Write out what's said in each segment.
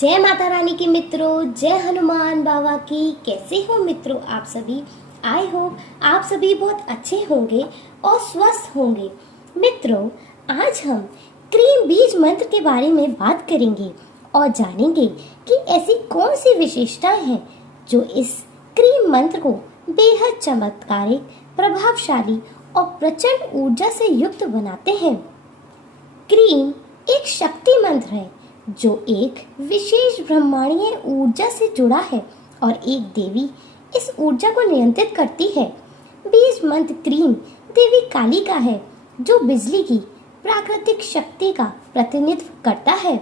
जय माता रानी की मित्रों, जय हनुमान बाबा की। कैसे हो मित्रों आप सभी? आई होप आप सभी बहुत अच्छे होंगे और स्वस्थ होंगे। मित्रों, आज हम क्रीम बीज मंत्र के बारे में बात करेंगे और जानेंगे कि ऐसी कौन सी विशेषताएं हैं जो इस क्रीम मंत्र को बेहद चमत्कारिक, प्रभावशाली और प्रचंड ऊर्जा से युक्त बनाते हैं। क्रीम एक शक्ति मंत्र है जो एक विशेष ब्रह्मांडीय ऊर्जा से जुड़ा है और एक देवी इस ऊर्जा को नियंत्रित करती है। बीज मंत्र क्रीम देवी काली का है जो बिजली की प्राकृतिक शक्ति का प्रतिनिधित्व करता है।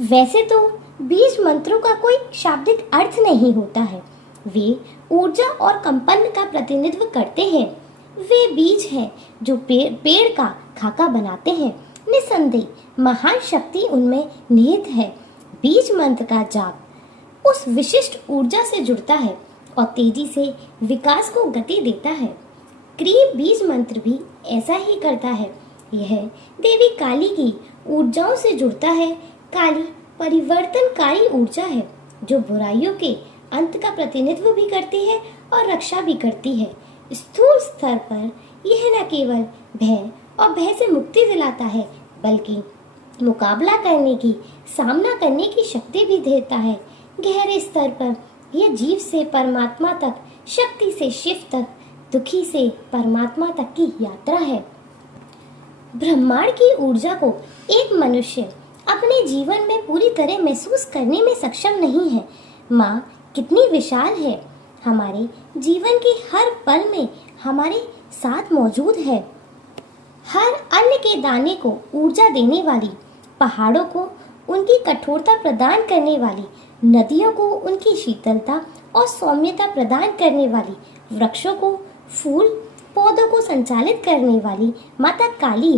वैसे तो बीज मंत्रों का कोई शाब्दिक अर्थ नहीं होता है, वे ऊर्जा और कंपन का प्रतिनिधित्व करते हैं। वे बीज हैं जो पेड़ का खाका बनाते हैं। निसंदेह महान शक्ति उनमें निहित है। बीज मंत्र का जाप उस विशिष्ट ऊर्जा से जुड़ता है और तेजी से विकास को गति देता है। क्रीम बीज मंत्र भी ऐसा ही करता है। यह देवी काली की ऊर्जाओं से जुड़ता है। काली परिवर्तनकारी ऊर्जा है जो बुराइयों के अंत का प्रतिनिधित्व भी करती है और रक्षा भी करती है। स्थूल स्तर पर यह न केवल भय और भय से मुक्ति दिलाता है बल्कि मुकाबला करने की, सामना करने की शक्ति भी देता है। गहरे स्तर पर यह जीव से परमात्मा तक, शक्ति से शिव तक, दुखी से परमात्मा तक की यात्रा है। ब्रह्मांड की ऊर्जा को एक मनुष्य अपने जीवन में पूरी तरह महसूस करने में सक्षम नहीं है। माँ कितनी विशाल है, हमारे जीवन के हर पल में हमारे साथ मौजूद है। हर अन्न के दाने को ऊर्जा देने वाली, पहाड़ों को उनकी कठोरता प्रदान करने वाली, नदियों को उनकी शीतलता और सौम्यता प्रदान करने वाली, वृक्षों को फूल, पौधों को संचालित करने वाली माता काली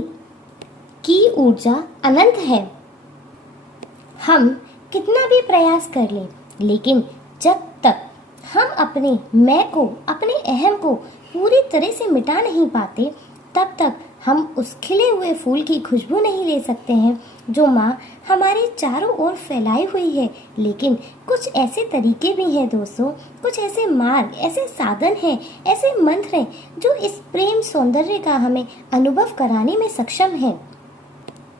की ऊर्जा अनंत है। हम कितना भी प्रयास कर लें, लेकिन जब तक हम अपने मैं को, अपने अहम को पूरी तरह से मिटा नहीं पाते, तब तक हम उस खिले हुए फूल की खुशबू नहीं ले सकते हैं जो माँ हमारे चारों ओर फैलाई हुई है। लेकिन कुछ ऐसे तरीके भी हैं दोस्तों, कुछ ऐसे मार्ग, ऐसे साधन हैं, ऐसे मंत्र हैं जो इस प्रेम सौंदर्य का हमें अनुभव कराने में सक्षम हैं।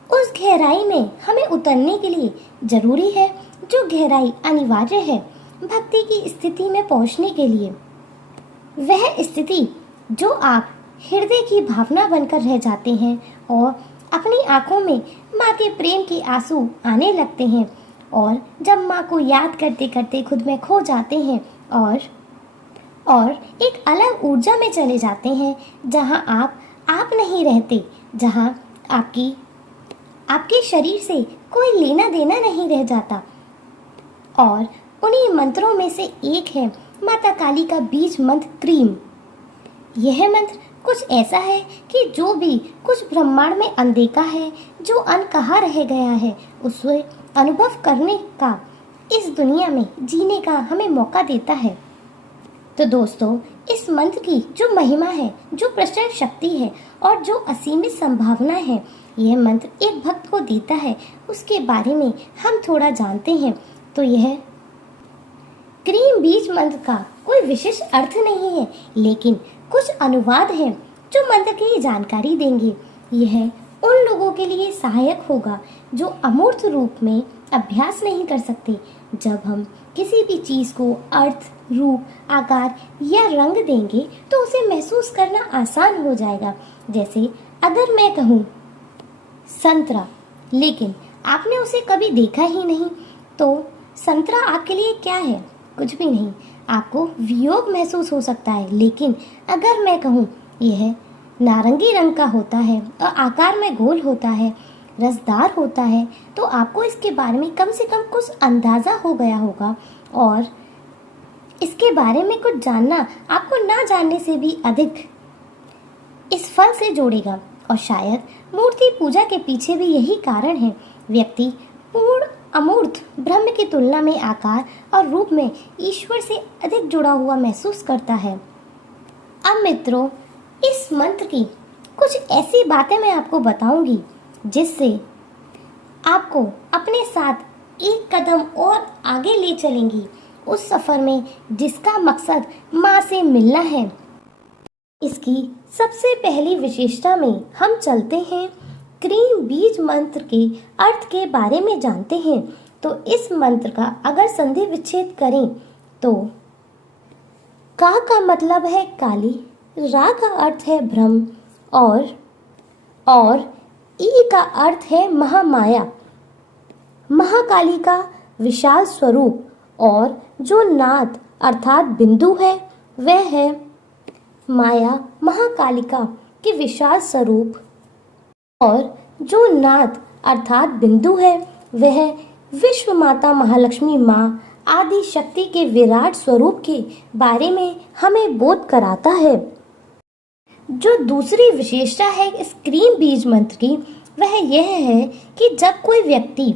उस गहराई में हमें उतरने के लिए जरूरी है जो गहराई अनिवार्य है भक्ति की स्थिति में पहुँचने के लिए। वह स्थिति जो आप हृदय की भावना बनकर रह जाते हैं और अपनी आंखों में माँ के प्रेम के आंसू आने लगते हैं और जब माँ को याद करते करते खुद में खो जाते हैं और एक अलग ऊर्जा में चले जाते हैं जहाँ आप नहीं रहते, जहाँ आपके शरीर से कोई लेना देना नहीं रह जाता। और उन्हीं मंत्रों में से एक है माता काली का बीज मंत्र क्रीम। यह मंत्र कुछ ऐसा है कि जो भी कुछ ब्रह्मांड में अनदेखा है, जो अनकहा रह गया है, उसे अनुभव करने का, इस दुनिया में जीने का हमें मौका देता है। तो दोस्तों, इस मंत्र की जो महिमा है, जो प्रचंड शक्ति है और जो असीमित संभावना है, यह मंत्र एक भक्त को देता है, उसके बारे में हम थोड़ा जानते हैं। तो यह क्रीम बीज मंत्र का कोई विशेष अर्थ नहीं है, लेकिन कुछ अनुवाद हैं जो मंत्र की जानकारी देंगे। यह उन लोगों के लिए सहायक होगा जो अमूर्त रूप में अभ्यास नहीं कर सकते। जब हम किसी भी चीज को अर्थ, रूप, आकार या रंग देंगे तो उसे महसूस करना आसान हो जाएगा। जैसे अगर मैं कहूँ संतरा, लेकिन आपने उसे कभी देखा ही नहीं, तो संतरा आपके लिए क्या है? कुछ भी नहीं। आपको वियोग महसूस हो सकता है। लेकिन अगर मैं कहूँ यह नारंगी रंग का होता है और आकार में गोल होता है, रसदार होता है, तो आपको इसके बारे में कम से कम कुछ अंदाज़ा हो गया होगा और इसके बारे में कुछ जानना आपको ना जानने से भी अधिक इस फल से जोड़ेगा। और शायद मूर्ति पूजा के पीछे भी यही कारण है। व्यक्ति पूर्ण अमूर्त ब्रह्म की तुलना में आकार और रूप में ईश्वर से अधिक जुड़ा हुआ महसूस करता है। अब मित्रों, इस मंत्र की कुछ ऐसी बातें मैं आपको बताऊंगी जिससे आपको अपने साथ एक कदम और आगे ले चलेंगी उस सफर में जिसका मकसद माँ से मिलना है। इसकी सबसे पहली विशेषता में हम चलते हैं, क्रीम बीज मंत्र के अर्थ के बारे में जानते हैं। तो इस मंत्र का अगर संधि विच्छेद करें तो का मतलब है काली, रा का अर्थ है ब्रह्म और ई का अर्थ है महामाया, महाकाली का विशाल स्वरूप। और जो नाद अर्थात बिंदु है वह है माया महाकालिका के विशाल स्वरूप, और जो नाद अर्थात बिंदु है वह विश्व माता महालक्ष्मी माँ आदि शक्ति के विराट स्वरूप के बारे में हमें बोध कराता है। जो दूसरी विशेषता है इस क्रीम बीज मंत्र की वह यह है कि जब कोई व्यक्ति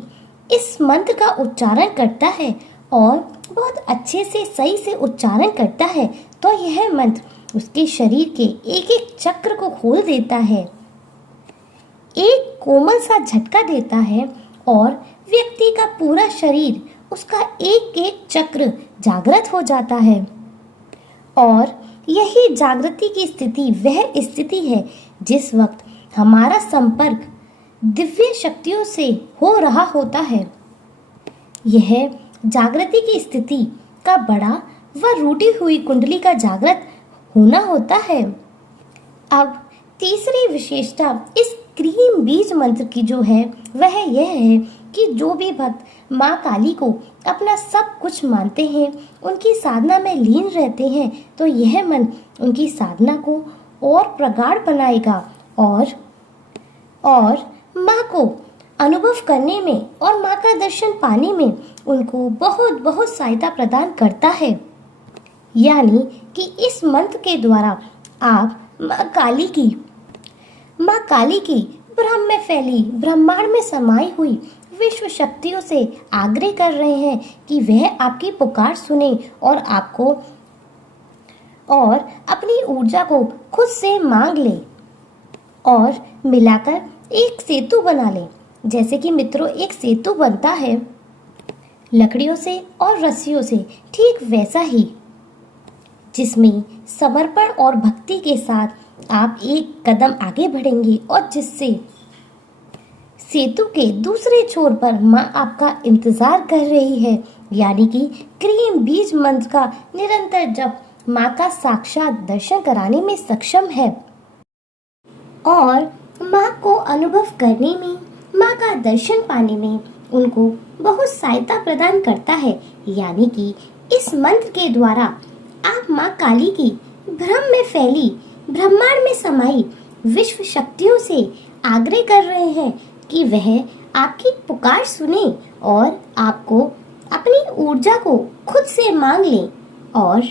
इस मंत्र का उच्चारण करता है और बहुत अच्छे से सही से उच्चारण करता है तो यह मंत्र उसके शरीर के एक एक चक्र को खोल देता है, एक कोमल सा झटका देता है और व्यक्ति का पूरा शरीर उसका एक एक चक्र जागृत हो जाता है। और यही जागृति की स्थिति वह स्थिति है जिस वक्त हमारा संपर्क दिव्य शक्तियों से हो रहा होता है। यह जागृति की स्थिति का बड़ा व रूठी हुई कुंडली का जागृत होना होता है। अब तीसरी विशेषता इस क्रीम बीज मंत्र की जो है वह यह है कि जो भी भक्त माँ काली को अपना सब कुछ मानते हैं, उनकी साधना में लीन रहते हैं, तो यह मन उनकी साधना को और प्रगाढ़ बनाएगा और माँ को अनुभव करने में और माँ का दर्शन पाने में उनको बहुत बहुत सहायता प्रदान करता है। यानी कि इस मंत्र के द्वारा आप माँ काली की ब्रह्म में फैली ब्रह्मांड में समाई हुई विश्व शक्तियों से आग्रह कर रहे हैं कि वह आपकी पुकार सुने और आपको और अपनी ऊर्जा को खुद से मांग ले और मिलाकर एक सेतु बना ले। जैसे कि मित्रों एक सेतु बनता है लकड़ियों से और रस्सियों से, ठीक वैसा ही जिसमें समर्पण और भक्ति के साथ आप एक कदम आगे बढ़ेंगे और जिससे सेतु के दूसरे छोर पर माँ आपका इंतजार कर रही है। यानी कि क्रीम बीज मंत्र का निरंतर जप माँ का साक्षात दर्शन कराने में सक्षम है और माँ को अनुभव करने में, माँ का दर्शन पाने में उनको बहुत सहायता प्रदान करता है। यानी कि इस मंत्र के द्वारा आप माँ काली की ब्रह्म में फैली ब्रह्मांड में समाई विश्व शक्तियों से आग्रह कर रहे हैं कि वह आपकी पुकार सुने और आपको अपनी ऊर्जा को खुद से मांग लें और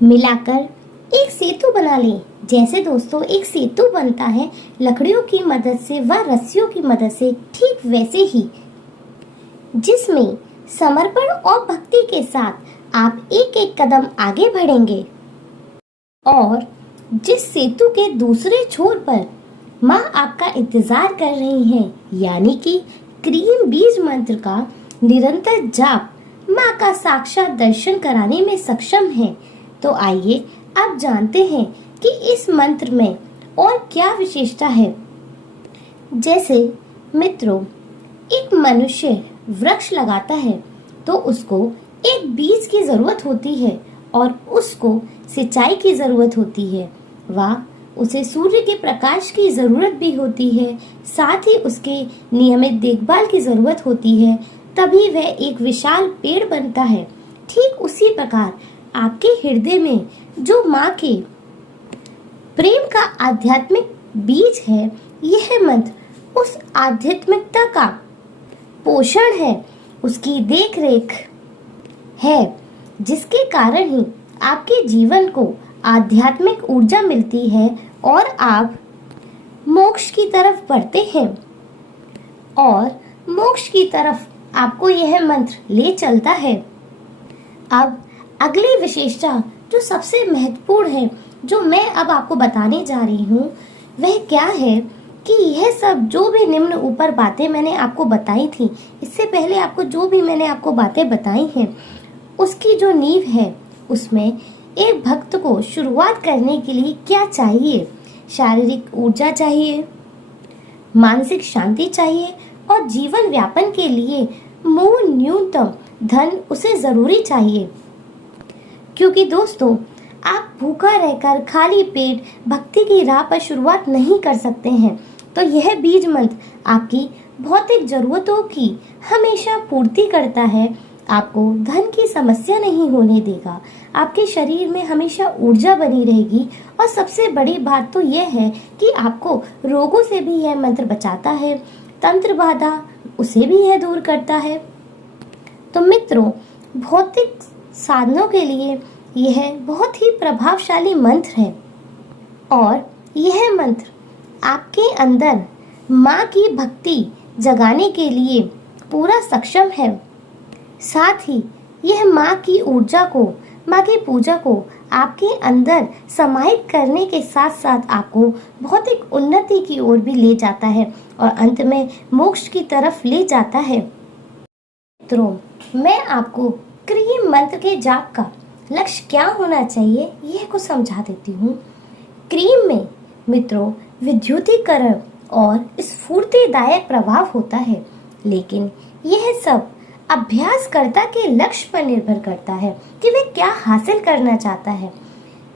मिलाकर एक सेतु बना लें। जैसे दोस्तों एक सेतु बनता है लकड़ियों की मदद से व रस्सियों की मदद से, ठीक वैसे ही जिसमें समर्पण और भक्ति के साथ आप एक एक कदम आगे बढ़ेंगे और जिस सेतु के दूसरे छोर पर माँ आपका इंतजार कर रही हैं, यानी कि क्रीम बीज मंत्र का निरंतर जाप माँ का साक्षात दर्शन कराने में सक्षम है। तो आइए अब जानते हैं कि इस मंत्र में और क्या विशेषता है। जैसे मित्रों एक मनुष्य वृक्ष लगाता है तो उसको एक बीज की जरूरत होती है और उसको सिंचाई की जरूरत होती है, व उसे सूर्य के प्रकाश की जरूरत भी होती है, साथ ही उसके नियमित देखभाल की जरूरत होती है, तभी वह एक विशाल पेड़ बनता है। ठीक उसी प्रकार आपके हृदय में जो माँ के प्रेम का आध्यात्मिक बीज है, यह मंत्र उस आध्यात्मिकता का पोषण है, उसकी देखरेख है, जिसके कारण ही आपके जीवन को आध्यात्मिक ऊर्जा मिलती है और आप मोक्ष की तरफ बढ़ते हैं और मोक्ष की तरफ आपको यह मंत्र ले चलता है। अब अगली विशेषता जो सबसे महत्वपूर्ण है, जो मैं अब आपको बताने जा रही हूँ, वह क्या है कि यह सब जो भी निम्न ऊपर बातें मैंने आपको बताई थी, इससे पहले आपको जो भी मैंने आपको बातें बताई हैं, उसकी जो नींव है उसमें एक भक्त को शुरुआत करने के लिए क्या चाहिए? शारीरिक ऊर्जा चाहिए, मानसिक शांति चाहिए और जीवन व्यापन के लिए मूल न्यूनतम धन उसे जरूरी चाहिए। क्योंकि दोस्तों, आप भूखा रहकर खाली पेट भक्ति की राह पर शुरुआत नहीं कर सकते हैं। तो यह बीज मंत्र आपकी भौतिक जरूरतों की हमेशा पूर्ति करता है, आपको धन की समस्या नहीं होने देगा, आपके शरीर में हमेशा ऊर्जा बनी रहेगी और सबसे बड़ी बात तो यह है कि आपको रोगों से भी यह मंत्र बचाता है, तंत्र बाधा उसे भी यह दूर करता है। तो मित्रों, भौतिक साधनों के लिए यह बहुत ही प्रभावशाली मंत्र है और यह मंत्र आपके अंदर माँ की भक्ति जगाने के लिए पूरा सक्षम है। साथ ही यह माँ की ऊर्जा को, माँ की पूजा को आपके अंदर समाहित करने के साथ साथ आपको भौतिक उन्नति की ओर भी ले जाता है और अंत में मोक्ष की तरफ ले जाता है। मित्रों, मैं आपको क्रीम मंत्र के जाप का लक्ष्य क्या होना चाहिए यह कुछ समझा देती हूँ। क्रीम में मित्रों विद्युतीकरण और स्फूर्तिदायक प्रभाव होता है, लेकिन यह सब अभ्यासकर्ता के लक्ष्य पर निर्भर करता है कि वे क्या हासिल करना चाहता है।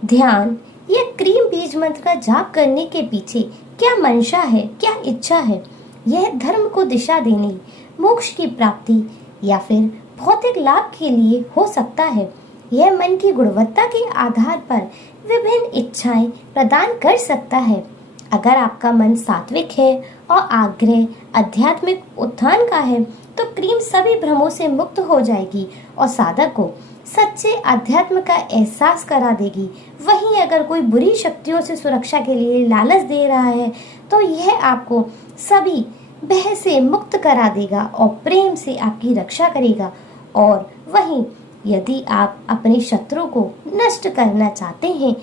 ध्यान या क्रीम बीज मंत्र का जाप करने के पीछे क्या मंशा है, क्या इच्छा है? यह धर्म को दिशा देने, मोक्ष की प्राप्ति या फिर भौतिक लाभ के लिए हो सकता है। यह मन की गुणवत्ता के आधार पर विभिन्न इच्छाएं प्रदान कर सकता है। अगर आपका मन सात्विक है और आग्रह आध्यात्मिक उत्थान का है, तो क्रीम सभी भ्रमों से मुक्त हो जाएगी और साधक को सच्चे अध्यात्म का एहसास करा देगी। वहीं अगर कोई बुरी शक्तियों से सुरक्षा के लिए लालच दे रहा है, तो यह आपको सभी भय से मुक्त करा देगा और प्रेम से आपकी रक्षा करेगा। और वहीं यदि आप अपने शत्रु को नष्ट करना चाहते हैं,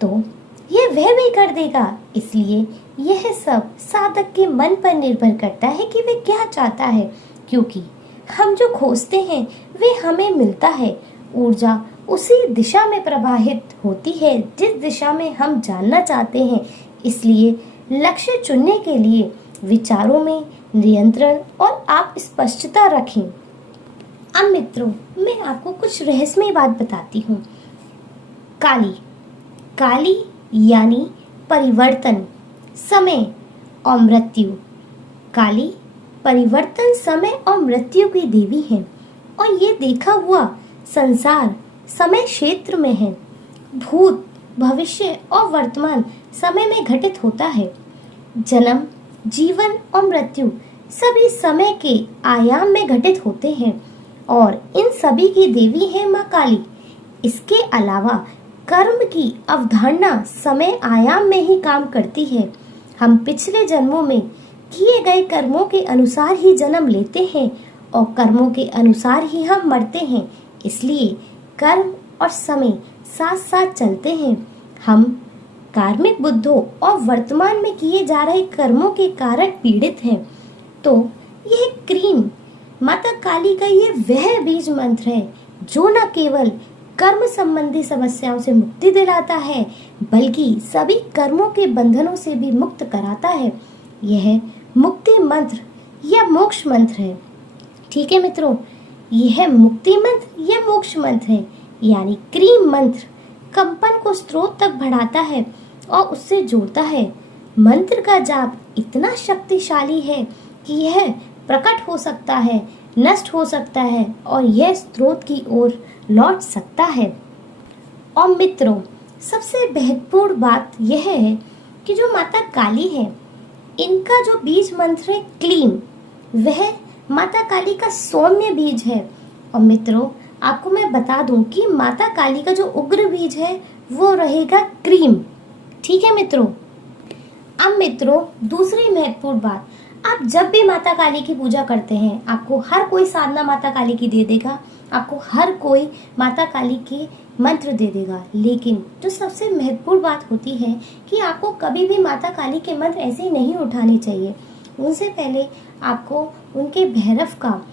तो यह वह भी कर देगा। इसलिए यह सब साधक के मन पर निर्भर करता है कि वे क्या चाहता है, क्योंकि हम जो खोजते हैं वे हमें मिलता है। ऊर्जा उसी दिशा में प्रवाहित होती है जिस दिशा में हम जानना चाहते हैं। इसलिए लक्ष्य चुनने के लिए विचारों में नियंत्रण और आप स्पष्टता रखें। अब मित्रों, मैं आपको कुछ रहस्यमय बात बताती हूँ। काली यानी परिवर्तन, समय और मृत्यु। काली परिवर्तन, समय और मृत्यु की देवी है और ये देखा हुआ संसार समय क्षेत्र में है। भूत, भविष्य और वर्तमान समय में घटित होता है। जन्म, जीवन और मृत्यु सभी समय के आयाम में घटित होते हैं और इन सभी की देवी है माँ काली। इसके अलावा कर्म की अवधारणा समय आयाम में ही काम करती है। हम पिछले जन्मों में किए गए कर्मों के अनुसार ही जन्म लेते हैं और कर्मों के अनुसार ही हम मरते हैं। इसलिए कर्म और समय साथ साथ चलते हैं। हम कार्मिक बुद्धों और वर्तमान में किए जा रहे कर्मों के कारण पीड़ित हैं। तो यह क्रीम माता काली का ये वह बीज मंत्र है जो न केवल कर्म संबंधी समस्याओं से मुक्ति दिलाता है, बल्कि सभी कर्मों के बंधनों से भी मुक्त कराता है। यह मुक्ति मंत्र या मोक्ष मंत्र है। ठीक है मित्रों, यह मुक्ति मंत्र या मोक्ष मंत्र है, यानी क्रीम मंत्र कंपन को स्रोत तक बढ़ाता है और उससे जोड़ता है। मंत्र का जाप इतना शक्तिशाली है कि यह प्रकट हो सकता है, नष्ट हो सकता है और यह स्रोत की ओर लौट सकता है। और मित्रों, सबसे महत्वपूर्ण बात यह है कि जो माता काली है, इनका जो बीज मंत्र है क्लीम, वह माता काली का सौम्य बीज है। और मित्रों, आपको मैं बता दूं कि माता काली का जो उग्र बीज है वो रहेगा क्रीम। ठीक है मित्रों। अब मित्रों, दूसरी महत्वपूर्ण बात, आप जब भी माता काली की पूजा करते हैं, आपको हर कोई साधना माता काली की दे देगा, आपको हर कोई माता काली के मंत्र दे देगा। लेकिन जो सबसे महत्वपूर्ण बात होती है कि आपको कभी भी माता काली के मंत्र ऐसे नहीं उठाने चाहिए। उनसे पहले आपको उनके भैरव का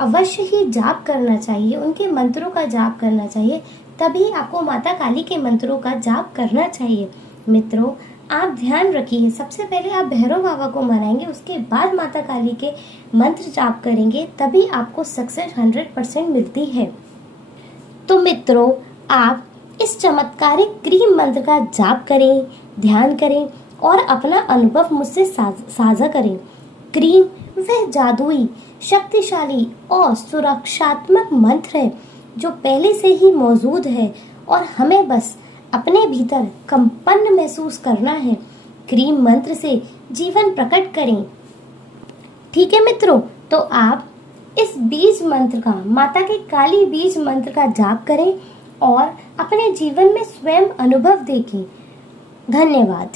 अवश्य ही जाप करना चाहिए, उनके मंत्रों का जाप करना चाहिए, तभी आपको माता काली के मंत्रों का जाप करना चाहिए। मित्रों, आप ध्यान रखिए, सबसे पहले आप भैरव बाबा को मनाएंगे, उसके बाद माता काली के मंत्र जाप करेंगे, तभी आपको सक्सेस 100% मिलती है। तो मित्रों, आप इस चमत्कारिक क्रीम मंत्र का जाप करें, ध्यान करें और अपना अनुभव मुझसे साझा करें। क्रीम वह जादुई, शक्तिशाली और सुरक्षात्मक मंत्र है जो पहले से ही मौजूद है और हमें बस अपने भीतर कंपन महसूस करना है। क्रीम मंत्र से जीवन प्रकट करें। ठीक है मित्रों, तो आप इस बीज मंत्र का, माता के काली बीज मंत्र का जाप करें और अपने जीवन में स्वयं अनुभव देखें। धन्यवाद।